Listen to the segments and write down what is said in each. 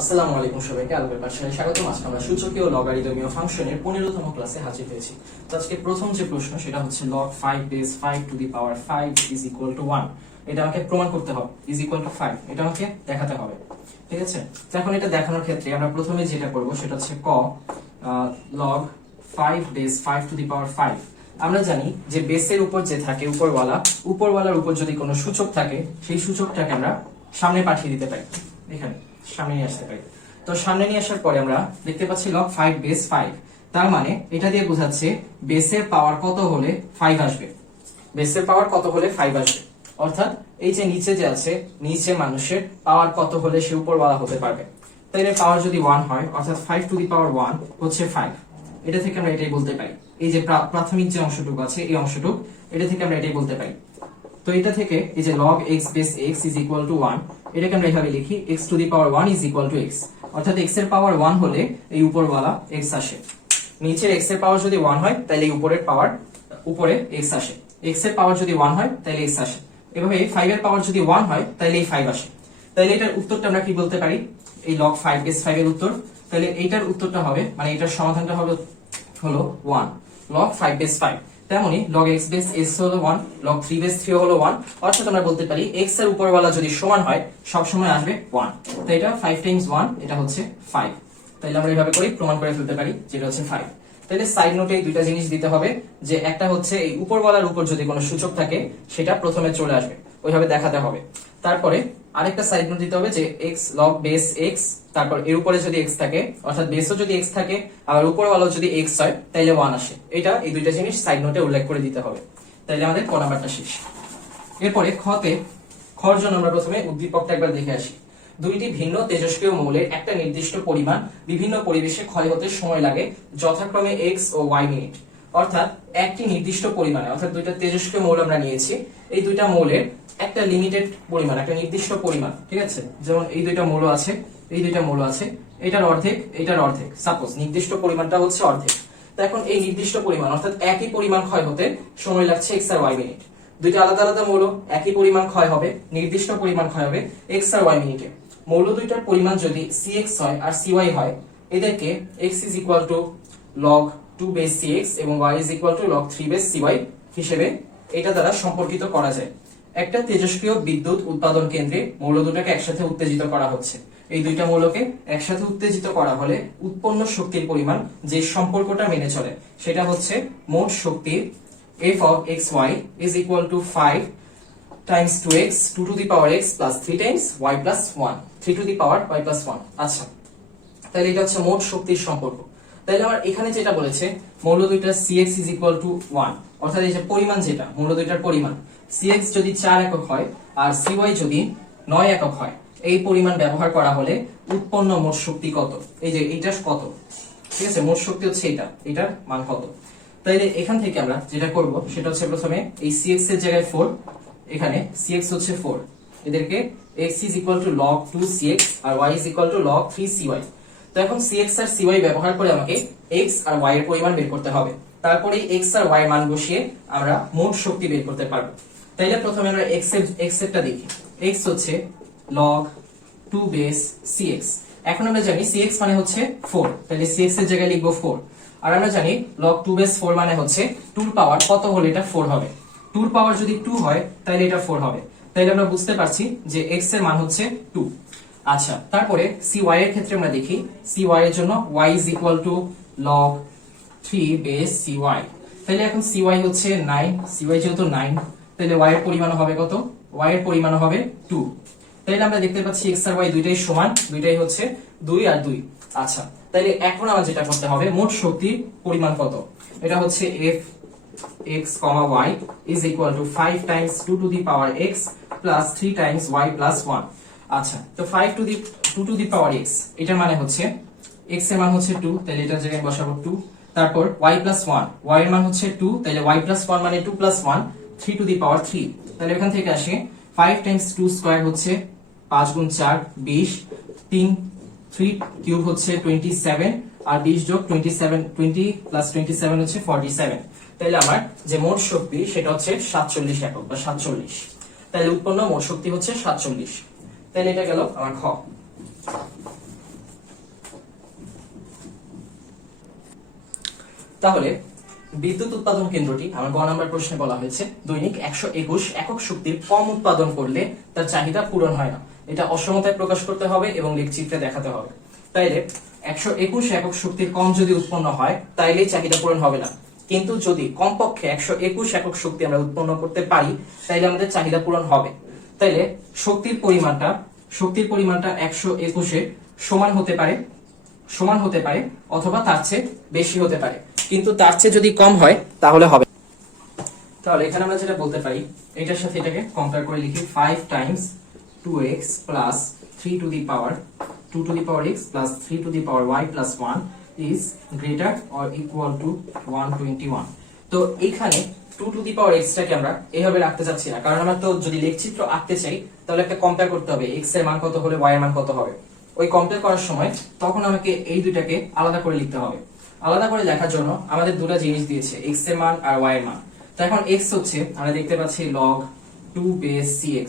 আসসালামু আলাইকুম সবাইকে আলবের পাঠশালায় স্বাগতম। আজকে আমরা সূচকীয় লগারিদমীয় ফাংশনের 15তম ক্লাসে হাজির হয়েছি। তো আজকে প্রথম যে প্রশ্ন সেটা হচ্ছে log 5 base 5 to the power 5 is equal to 1। এটা আমাকে প্রমাণ করতে হবে, ইজ ইকুয়াল টু 5 এটা আমাকে দেখাতে হবে। ঠিক আছে, তো এখন এটা দেখানোর ক্ষেত্রে আমরা প্রথমে যেটা করব সেটা হচ্ছে log 5 বেস 5 টু দি পাওয়ার 5। আমরা জানি যে বেসের উপর যে থাকে উপরওয়ালার উপর যদি কোনো সূচক থাকে সেই সূচকটাকে আমরা সামনে পাঠিয়ে দিতে পারি, এখানে সামনে নিয়ে আসতে পারি। তো সামনে নিয়ে আসার পরে আমরা দেখতে পাচ্ছি log 5 বেস 5, তার মানে এটা দিয়ে বোঝাচ্ছে বেসের পাওয়ার কত হলে 5 আসবে, বেসের পাওয়ার কত হলে 5 আসবে। অর্থাৎ এই যে নিচে যে আছে, নিচে মানুষের পাওয়ার কত হলে সে উপরওয়ালা হতে পারবে। তাইলে পাওয়ার যদি 1 হয় অর্থাৎ 5 টু দি পাওয়ার 1 হচ্ছে 5। এটা থেকে আমরা এটাই বলতে পারি, এই যে প্রাথমিক যে অংশটুকু আছে এই অংশটুকু, এটা থেকে আমরা এটাই বলতে পারি। তো এটা থেকে এই যে log x base x is equal to 1, এটাকে আমরা এইভাবে লিখি x to the power 1 is equal to x। অর্থাৎ x এর পাওয়ার 1 হলে এই উপরওয়ালা x আসে, নিচের x এর পাওয়ার যদি 1 হয় তাহলে এই উপরের পাওয়ার উপরে x আসে, x এর পাওয়ার যদি 1 হয় তাহলে x আসে। এভাবে 5 এর পাওয়ার যদি 1 হয় তাহলে এই 5 আসে। তাহলে এটার উত্তরটা আমরা কি বলতে পারি, এই log 5 বেস 5 এর উত্তর, তাহলে এইটার উত্তরটা হবে মানে এটার সমাধানটা হবে হলো 1 log 5 বেস 5। তেমনি log x বেস s হলো 1, log 3 বেস 3 হলো 1। অর্থাৎ আমরা বলতে পারি x এর উপরওয়ালা যদি সমান হয় সব সময় আসবে 1। তো এটা 5 টাইমস 1 এটা হচ্ছে 5। তাহলে আমরা এইভাবে করে প্রমাণ করে ফেলতে পারি যেটা হচ্ছে 5। তাহলে সাইড নোটে এই দুইটা জিনিস দিতে হবে, যে একটা হচ্ছে এই উপরওয়ালার উপর যদি কোনো সূচক থাকে সেটা প্রথমে চলে আসবে, ওইভাবে দেখাতে হবে। তারপরে আরেকটা সাইড নোট দিতে হবে যে x log বেস x, তারপর এর উপরে যদি x থাকে অর্থাৎ বেসও যদি x থাকে আর উপরওয়ালাও যদি x হয় তাহলে 1 আসে। এটা এই দুইটা জিনিস সাইড নোটে উল্লেখ করে দিতে হবে। তাহলে আমাদের ক নাম্বারটা শেষ। এরপরে খর জন্য আমরা প্রথমে উদ্দীপকটা একবার দেখে আসি। দুইটি ভিন্ন তেজস্ক্রিয় মৌলের একটা নির্দিষ্ট পরিমাণ বিভিন্ন পরিবেশে ক্ষয় হতে সময় লাগে যথাক্রমে x ও y মিনিট। অর্থাৎ একটি নির্দিষ্ট পরিমাণে, অর্থাৎ দুইটা তেজস্ক্রিয় মৌল আমরা নিয়েছি, এই দুইটা মৌলের একটা লিমিটেড পরিমাণ, একটা নির্দিষ্ট পরিমাণ, ঠিক আছে, যেমন এই দুইটা মৌল আছে, এই দুইটা মৌল আছে, এটার অর্ধেক এটার অর্ধেক, সাপোজ নির্দিষ্ট পরিমাণটা হচ্ছে অর্ধেক। তো এখন এই নির্দিষ্ট পরিমাণ অর্থাৎ একই পরিমাণ ক্ষয় হতে সময় লাগছে x আর y মিনিট। দুইটা আলাদা আলাদা মৌল, একই পরিমাণ ক্ষয় হবে, নির্দিষ্ট পরিমাণ ক্ষয় হবে x আর y মিনিটে। মৌল দুইটার পরিমাণ যদি cx হয় আর cy হয়, এদেরকে x is equal to log 2 base cx এবং y is equal to log 3 base cy হিসেবে এটা দ্বারা সম্পর্কিত করা যায়। একটা তেজস্ক্রিয় বিদ্যুৎ উৎপাদন কেন্দ্রে মৌল দুটোকে একসাথে উত্তেজিত করা হচ্ছে। এই দুইটা মৌলকে একসাথে উত্তেজিত করা হলে উৎপন্ন শক্তির পরিমাণ যে সম্পর্কটা মেনে চলে সেটা হচ্ছে মোট শক্তির f of xy is equal to 5 times 2x 2 to the power x plus 3 times y plus 1 3 to the power y plus 1। আচ্ছা, তাহলে এটা হচ্ছে মোট শক্তির সম্পর্ক। তাহলে আমার এখানে যেটা বলেছে মৌল দুইটা cx is equal to 1, অর্থাৎ এই যে পরিমাণ যেটা মৌল দুইটার পরিমাণ cx যদি 4 একক হয় আর cy যদি 9 একক হয়, এই পরিমাণ ব্যবহার করা হলে উৎপন্ন মোট শক্তি কত, এই যে এইটা কত, ঠিক আছে, মোট শক্তি হচ্ছে এটার মান কত। তাইলে এখান থেকে আমরা যেটা করব সেটা হচ্ছে প্রথমে এই cx এর জায়গায় 4, এখানে cx হচ্ছে 4, এদেরকে x is equal to log 2 cx R y is equal to log 3 cy। তো এখন cx আর cy ব্যবহার করে আমাকে x আর y এর পরিমাণ বের করতে হবে, তারপরে x আর y এর মান বসিয়ে আমরা মোট শক্তি বের করতে পারবো। তাইলে প্রথমে আমরা x এরটা দেখি। x হচ্ছে log 2 বেস cx। এখন আমরা জানি cx মানে হচ্ছে 4, তাহলে cx এর জায়গায় লিখবো 4। আর আমরা জানি log 2 বেস 4 মানে হচ্ছে 2 এর পাওয়ার কত হলে এটা 4 হবে, 2 এর পাওয়ার যদি 2 হয় তাহলে এটা 4 হবে। তাহলে আমরা বুঝতে পারছি যে x এর মান হচ্ছে 2। আচ্ছা, তারপরে cy এর ক্ষেত্রে আমরা দেখি, cy এর জন্য y is equal to log 3 base cy। তাহলে এখন cy হচ্ছে 9, cy যেহেতু 9 তাহলে y এর পরিমাণ হবে কত, y এর পরিমাণ হবে 2। তাহলে আমরা দেখতে পাচ্ছি x আর y দুইটাই সমান, দুইটাই হচ্ছে 2 আর 2। আচ্ছা, তাহলে এখন আমরা যেটা করতে হবে মোট শক্তির পরিমাণ কত, এটা হচ্ছে f x, y is equal to 5 times 2 to the power x plus 3 times y plus 1। আচ্ছা, তো 5 to the 2 to the power x এটা মানে হচ্ছে x এর মান হচ্ছে 2, তাহলে এটার জায়গায় বসাবো 2। তারপর y plus 1, y এর মান হচ্ছে 2, তাহলে y plus 1 মানে 2 plus 1 3 to the power 3। তাহলে এখান থেকে আসে 5 times 2 স্কয়ার হচ্ছে 5 গুণ 4 20, 3 কিউব হচ্ছে 27 আর 20 যোগ 27 20 প্লাস 27 হচ্ছে 47। তাহলে আমার যে মোট শক্তি সেটা হচ্ছে 47 একক বা 47। তাহলে উৎপন্ন মোট শক্তি হচ্ছে 47। তাহলে এটা গেল আমার খ। তাহলে বিদ্যুৎ উৎপাদন কেন্দ্রটি আমার গ নাম্বার প্রশ্নে বলা হয়েছে দৈনিক 121 একক শক্তির কম উৎপাদন করলে তার চাহিদা পূরণ হয় না। এটা অসমতায় প্রকাশ করতে হবে এবং লেখচিত্রে দেখাতে হবে। তাইলে 121 একক শক্তির কম যদি উৎপন্ন হয় তাইলে চাহিদা পূরণ হবে না, কিন্তু যদি কমপক্ষে 121 একক শক্তি আমরা উৎপন্ন করতে পারি তাইলে আমাদের চাহিদা পূরণ হবে। তাইলে শক্তির পরিমাণটা 121 সমান হতে পারে অথবা তার চেয়ে বেশি হতে পারে, কিন্তু তার চেয়ে যদি কম হয় তাহলে হবে। তাহলে এখানে আমরা যেটা বলতে পারি, এটার সাথে এটাকে কম্পেয়ার করে লিখি 5 Times 2x plus 3 to the power 2 to the power x plus 3 to the power y plus 1 is greater or equal to 121। তো এখানে 2 to the power x টাকে আমরা এইভাবে রাখতে চাচ্ছি না, কারণ আমরা তো যদি লেখচিত্র আঁকতে চাই তাহলে একটা কম্পেয়ার করতে হবে x এর মান কত হলে y এর মান কত হবে। ওই কম্পেয়ার করার সময় তখন আমাকে এই দুইটাকে আলাদা করে লিখতে হবে। আলাদা করে লেখার জন্য আমাদের দুটো জিনিস দিয়েছে, x এর মান আর y এর মান। তো এখন x হচ্ছে আমরা দেখতে পাচ্ছি log 2 base cx,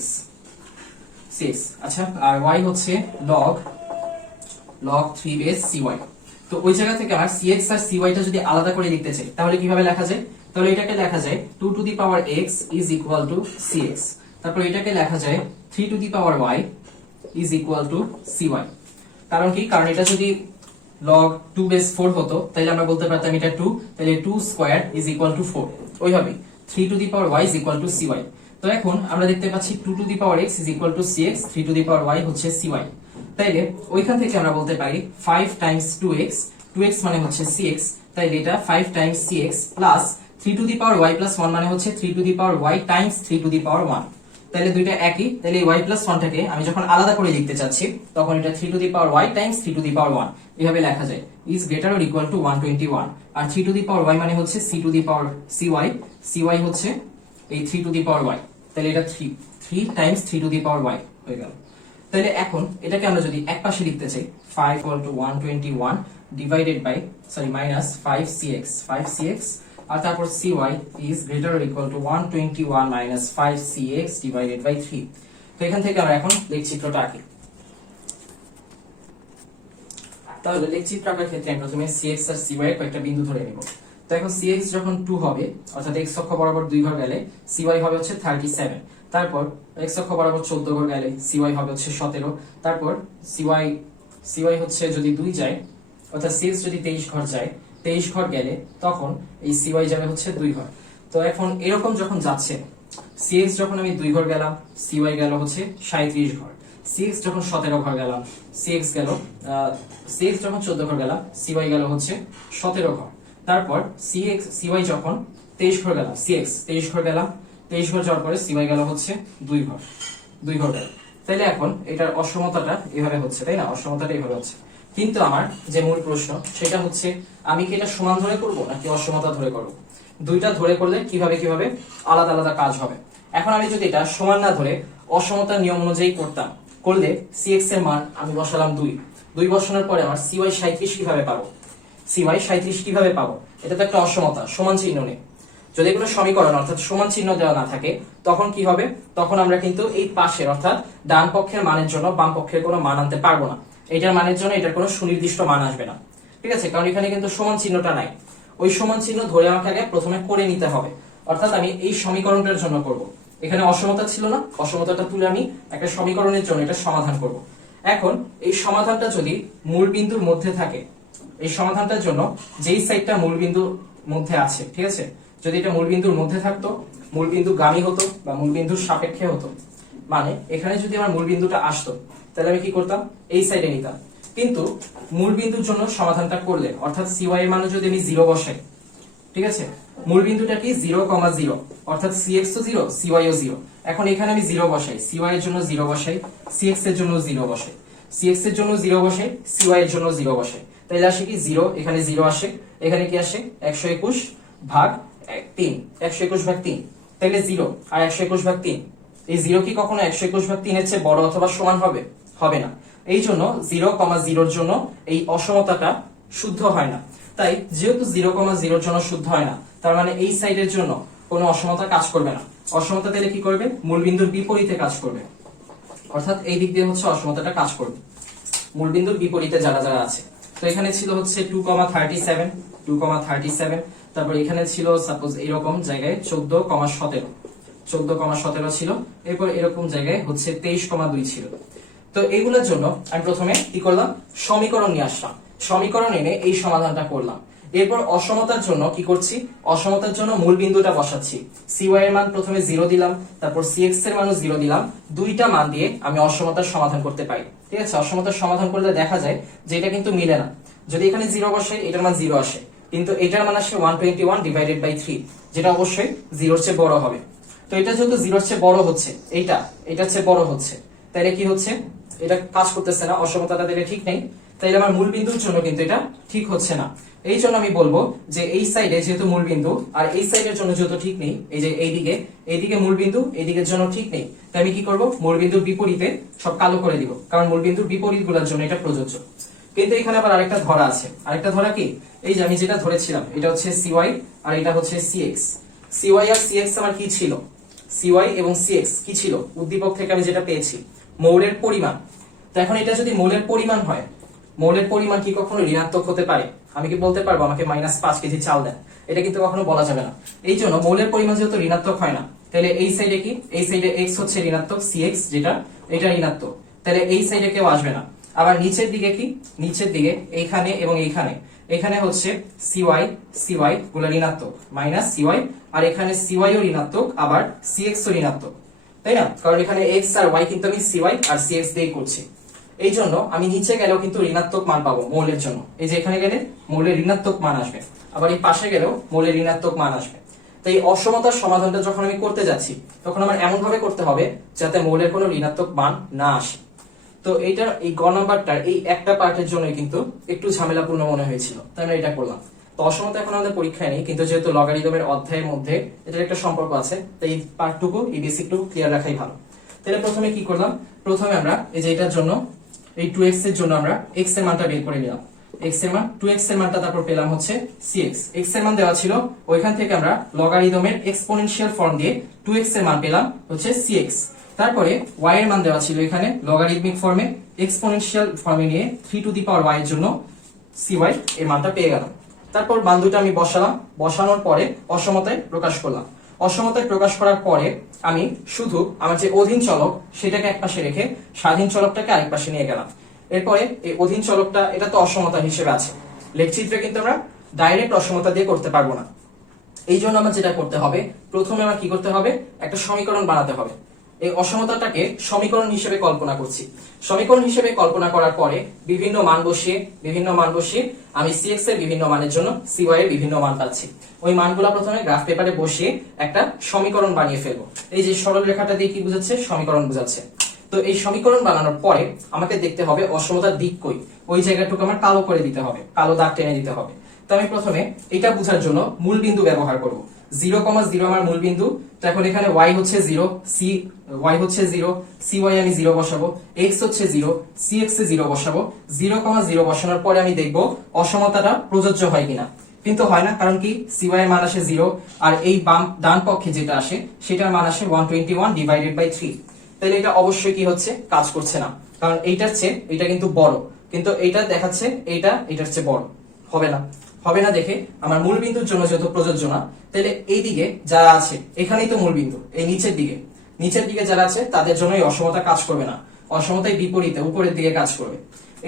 আচ্ছা, আর y হচ্ছে log 3 base cy। তো ওই জায়গা থেকে আমরা cx আর cy টা যদি আলাদা করে লিখতে চাই তাহলে কিভাবে লেখা যায়? তাহলে এটাকে লেখা যায় 2 to the power x is equal to cx, তারপর এটাকে লেখা যায় 3 to the power y is equal to cy। কারণ কি? কারণ এটা যদি log 2 base 4 হতো তাহলে আমরা বলতে পারতাম এটা 2, তাহলে 2 square is equal to 4। ওইভাবে 3 to the power y is equal to cy। তো এখন আমরা দেখতে পাচ্ছি 2 to the power x is equal to cx, 3 to the power y হচ্ছে cy। তাইলে ওইখান থেকে আমরা বলতে পারি 5 টাইমস 2x মানে হচ্ছে cx, তাইলে এটা 5 Times cx plus 3 to the power y plus 1 মানে হচ্ছে 3 to the power y Times 3 to the power 1। তাইলে দুইটা একই, তাইলে এই y plus 1 টাকে আমি যখন আলাদা করে লিখতে চাচ্ছি তখন এটা 3 to the power y Times 3 to the power 1 এভাবে লেখা যায় is greater or equal to 121। R 3 to the power y মানে হচ্ছে c to the power cy হচ্ছে এই 3 to the power y, তাহলে এটা 3 Times 3 to the power y হয়ে গেল। তাহলে এখন এটাকে আমরা যদি একপাশে লিখতে চাই 5 equal to 121 divided by minus 5cx আর তারপর cy is greater or equal to 121 minus 5cx divided by 3। তো এখান থেকে আমরা এখন লেখচিত্রটা আঁকি। তাহলে লেখচিত্র আঁকার ক্ষেত্রে আমি প্রথমে cx আর cy এর কয়েকটা বিন্দু ধরে নিব। তো এখন cx যখন 2 হবে অর্থাৎ x অক্ষ বরাবর 2 ঘর গেলে cy হবে হচ্ছে 37, তারপর x অক্ষ বরাবর 14 ঘর গেলে cy হবে হচ্ছে 17, তারপর cy হচ্ছে যদি 2 যায় অর্থাৎ cx যদি 23 ঘর যায় 23 ঘর গেলে তখন এই cy যাবে হচ্ছে 2 ঘর। তো এখন এরকম যখন যাচ্ছে cx যখন আমি 2 ঘর গেলাম cy গেল হচ্ছে 37 ঘর, cx যখন 17 ঘর গেলাম cx যখন 14 ঘর গেলাম cy গেল হচ্ছে 17 ঘর, তারপর cy যখন 23 ঘর গেলাম cx 23 ঘর গেলাম 23 ঘর যাওয়ার পরে cy গেল হচ্ছে 2 ঘর গেল। তাইলে এখন এটার অসমতাটা এভাবে হচ্ছে, তাই না? অসমতাটা এভাবে হচ্ছে, কিন্তু আমার যে মূল প্রশ্ন সেটা হচ্ছে আমি কি এটা সমান ধরে করব নাকি অসমতা ধরে করব? দুইটা ধরে করলে কিভাবে আলাদা আলাদা কাজ হবে। এখন আমি যদি এটা সমান না ধরে অসমতার নিয়ম অনুযায়ী করলে cx এর মান আমি বসালাম 2 বসানোর পরে আমার cy 37 কিভাবে পাবো? এটা তো একটা অসমতা, সমান চিহ্ন নেই। যদি কোনো সমীকরণ অর্থাৎ সমান চিহ্ন দেওয়া না থাকে তখন কি হবে? তখন আমরা কিন্তু এই পাশের অর্থাৎ ডান পক্ষের মানের জন্য বাম পক্ষের কোনো মান আনতে পারবো না, এটার মানের জন্য এটার কোনো সুনির্দিষ্ট মান আসবে না, ঠিক আছে? কারণ এখানে কিন্তু সমান চিহ্নটা নাই। ওই সমান চিহ্ন ধরে আমাকে আগে প্রথমে করে নিতে হবে, অর্থাৎ আমি এই সমীকরণটার জন্য করব। এখানে অসমতা ছিল না, অসমতাটা তুলে আমি একটা সমীকরণের জন্য এটা সমাধান করব। এখন এই সমাধানটা যদি মূল বিন্দুর মধ্যে থাকে, এই সমাধানটার জন্য যেই সাইডটা মূল বিন্দুর মধ্যে আছে, ঠিক আছে, যদি এটা মূল বিন্দুর মধ্যে থাকতো, মূল বিন্দু গামী হতো বা মূল বিন্দুর সাপেক্ষে হতো, মানে এখানে যদি আমার মূল বিন্দুটা আসতো তাহলে আমি কি করতাম? এই সাইডে নিতাম। কিন্তু মূল বিন্দুর জন্য সমাধানটা করলে অর্থাৎ cy এর মান যদি আমি 0 বসাই, ঠিক আছে, মূল বিন্দুটা কি 0,0 অর্থাৎ cx তো 0 cy ও 0। এখন এখানে আমি 0 বসাই, cy এর জন্য 0 বসাই, cx এর জন্য 0 বসাই, cx এর জন্য 0 বসাই, cy এর জন্য 0 বসাই, তাহলে আসে কি 0, এখানে 0 আসে, এখানে কি আসে 121 ভাগ 3, 121 ভাগ 3, তাহলে 0 আর 121 ভাগ 3, এই 0 কি কখনো 121 ভাগ 3 এর চেয়ে বড় অথবা সমান হবে? হবে না। এই জন্য 0,0 জন্য এই অসমতাটা শুদ্ধ হয় না। তাই যেহেতু 0,0 জন্য শুদ্ধ হয় না, তার মানে এই সাইডের জন্য কোনো অসমতা কাজ করবে না। অসমতা তাহলে কি করবে? মূল বিন্দুর বিপরীতে কাজ করবে, অর্থাৎ এই দিক দিয়ে হচ্ছে অসমতাটা কাজ করবে মূল বিন্দুর বিপরীতে যারা আছে। তো এখানে ছিল হচ্ছে 2,37 2,37, তারপর এখানে ছিল সাপোজ এরকম জায়গায় 14,17, 14,17 ছিল, এরপর এরকম জায়গায় হচ্ছে 23,2 ছিল। তো এগুলোর জন্য আমি প্রথমে কি করলাম, সমীকরণ নিয়ে আসলাম, সমীকরণ এনে এই সমাধানটা করলাম। এরপর অসমতার জন্য কি করছি, অসমতার জন্য মূল বিন্দুটা বসাচ্ছি। CY এর মান প্রথমে 0 দিলাম, তারপর CX এর মানও 0 দিলাম। দুইটা মান দিয়ে আমি অসমতার সমাধান করতে পারি। ঠিক আছে, অসমতার সমাধান করলে দেখা যায় যে এটা কিন্তু মিলে না। যদি এখানে 0 বসাই এটার মান 0 আসে, কিন্তু এটার মান আসে 121 ডিভাইডেড বাই 3, যেটা অবশ্যই 0-র চেয়ে বড় হবে। তো এটা যেহেতু 0-র চেয়ে বড় হচ্ছে, এটার চেয়ে বড় হচ্ছে, তাহলে কি হচ্ছে, এটা কাজ করতেছে না, অসমতাটা দিলে ঠিক নেই, তাইলে আমার মূল বিন্দুর জন্য কিন্তু এটা ঠিক হচ্ছে না। এই জন্য আমি বলবো যে এই সাইডে যেহেতু মূল বিন্দু আর এই সাইডের জন্য যেহেতু ঠিক নেই, এই যে এইদিকে মূল বিন্দু, এইদিকের জন্য ঠিক নেই, তাই আমি কি করব, মূল বিন্দুর বিপরীতে সব কালো করে দিব, কারণ মূল বিন্দুর বিপরীত গুলোর জন্য এটা প্রযোজ্য। কিন্তু এখানে আবার আরেকটা ধরা আছে, আরেকটা ধরা কি, এই যে আমি যেটা ধরেছিলাম এটা হচ্ছে CY আর এটা হচ্ছে CX। CY আর CX আমার কি ছিল, CY এবং CX কি ছিল, উদ্দীপক থেকে আমি যেটা পেয়েছি মৌলের পরিমাণ। তো এখন এটা যদি মৌলের পরিমাণ হয়, মৌলের পরিমাণ কি কখনো ঋণাত্মক হতে পারে? আমি কি বলতে পারবো আমাকে -5 কেজি চাল দেন? এটা কিন্তু কখনো বলা যাবে না। এই জন্য মৌলের পরিমাণ যেহেতু ঋণাত্মক হয় না, তাহলে এই সাইডে কি, এই সাইডে x হচ্ছে ঋণাত্মক, CX যেটা এটা ঋণাত্মক, তাহলে এই সাইডে কেউ আসবে না। আবার নিচের দিকে কি, নিচের দিকে এইখানে এবং এইখানে, এখানে হচ্ছে CY গুলো ঋণাত্মক, -CY, আর এখানে CY ও ঋণাত্মক, আবার CX ও ঋণাত্মক, তাই না? কারণ এখানে x আর y কিন্তু আমি CY আর CX দিয়ে করছি। এই জন্য আমি নিচে গেলেও কিন্তু ঋণাত্মক মান পাবো মৌলের জন্য। এই যে এখানে গেলে মৌলের ঋণাত্মক মান আসবে, আবার এই পাশে গেলেও মৌলের ঋণাত্মক মান আসবে। তো এই অসমতার সমাধানটা যখন আমি করতে যাচ্ছি, তখন আমার এমন ভাবে করতে হবে যাতে মৌলের কোনো ঋণাত্মক মান না আসে। তো এইটার এই গ নাম্বারটার এই একটা পার্টের জন্য কিন্তু একটু ঝামেলাপূর্ণ মনে হয়েছিল, তাই আমি এটা করলাম। তো অসমতা এখন আমাদের পরীক্ষায় নেই, কিন্তু যেহেতু লগারিদমের অধ্যায়ের মধ্যে এটার একটা সম্পর্ক আছে, তাই এই পার্টটুকু, এই বেসিকটুকু ক্লিয়ার রাখাই ভালো। তাহলে প্রথমে কি করলাম, প্রথমে আমরা এই যে এটার জন্য এই 2x এর জন্য আমরা x এর মানটা বের করে নিলাম, x এর মান 2x এর মানটা, তারপর পেলাম হচ্ছে CX। x এর মান দেওয়া ছিল, ওইখান থেকে আমরা লগারিদমের এক্সপোনেনশিয়াল ফর্ম দিয়ে 2x এর মান পেলাম হচ্ছে CX। তারপরে y এর মান দেওয়া ছিল এখানে লগারিদমিক ফর্মে, এক্সপোনেনশিয়াল ফর্মে নিয়ে 3 টু দি পাওয়ার y এর জন্য CY এর মানটা পেয়ে গেলাম। তারপর মান দুটো আমি বসালাম, বসানোর পরে অসমতায় প্রকাশ করলাম। অসমতায় প্রকাশ করার পরে আমি শুধু আমার যে অধীন চলক সেটাকে একপাশে রেখে স্বাধীন চলকটাকে আরেক পাশে নিয়ে গেলাম। এরপরে এই অধীন চলকটা, এটা তো অসমতা হিসেবে আছে, লেখচিত্রে কিন্তু আমরা ডাইরেক্ট অসমতা দিয়ে করতে পারবো না। এই জন্য আমার যেটা করতে হবে, প্রথমে আমার কি করতে হবে, একটা সমীকরণ বানাতে হবে। এই অসমতাটাকে সমীকরণ হিসেবে কল্পনা করছি। সমীকরণ হিসেবে কল্পনা করার পরে বিভিন্ন মান বসিয়ে আমি CX এর বিভিন্ন মানের জন্য CY এর বিভিন্ন মান পাচ্ছি। ওই মানগুলো প্রথমে গ্রাফ পেপারে বসিয়ে একটা সমীকরণ বানিয়ে ফেলবো। এই যে সরল রেখাটা দিয়ে কি বোঝাচ্ছে, সমীকরণ বোঝাচ্ছে। তো এই সমীকরণ বানানোর পরে আমাকে দেখতে হবে অসমতার দিক কই, ওই জায়গাটুকু আমার কালো করে দিতে হবে, কালো দাগ টেনে দিতে হবে। তো আমি প্রথমে এটা বোঝার জন্য মূল বিন্দু ব্যবহার করব। 0,0 আমার মূল বিন্দু। তো এখন এখানে y হচ্ছে 0, y হচ্ছে 0, CY আমি 0 বসাবো, x হচ্ছে 0, CX এ 0 বসাবো। 0,0 বসানোর পরে আমি দেখব অসমতাটা প্রযোজ্য হয় কিনা, কিন্তু হয় না। কারণ কি, CY এর মান আসে 0, আর এই ডান পক্ষে যেটা আসে সেটার মান আসে 121 ডিভাইডেড বাই 3। তাহলে এটা অবশ্যই কি হচ্ছে, কাজ করছে না, কারণ এইটার চেয়ে এটা কিন্তু বড়, কিন্তু এইটা দেখাচ্ছে এইটা এটার চেয়ে বড়। হবে না দেখে আমার মূল বিন্দুর জন্য যেহেতু প্রযোজ্য না, তাহলে এইদিকে যারা আছে, এখানেই তো মূল বিন্দু, এই নিচের দিকে যারা আছে তাদের জন্য এই অসমতা কাজ করবে না, অসমতায় বিপরীতে উপরের দিকে কাজ করবে।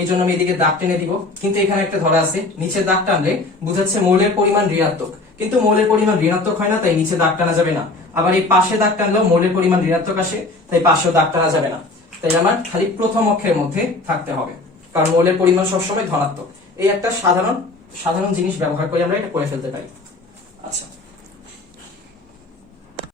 এই জন্য আমি এদিকে দাগ টেনে দিব, কিন্তু এখানে একটা ধরা আছে, নিচে দাগ টানলে বুঝাচ্ছে মৌলের পরিমাণ ঋণাত্মক, কিন্তু মৌলের পরিমাণ ঋণাত্মক হয় না, তাই নিচে দাগ টানা যাবে না। আবার এই পাশে দাগ টানলেও মৌলের পরিমাণ ঋণাত্মক আসে, তাই পাশেও দাগ টানা যাবে না। তাই আমার খালি প্রথম অক্ষের মধ্যে থাকতে হবে, কারণ মৌলের পরিমাণ সবসময় ধনাত্মক। এই একটা সাধারণ জিনিস ব্যবহার করে আমরা এটা করে ফেলতে পারি। আচ্ছা।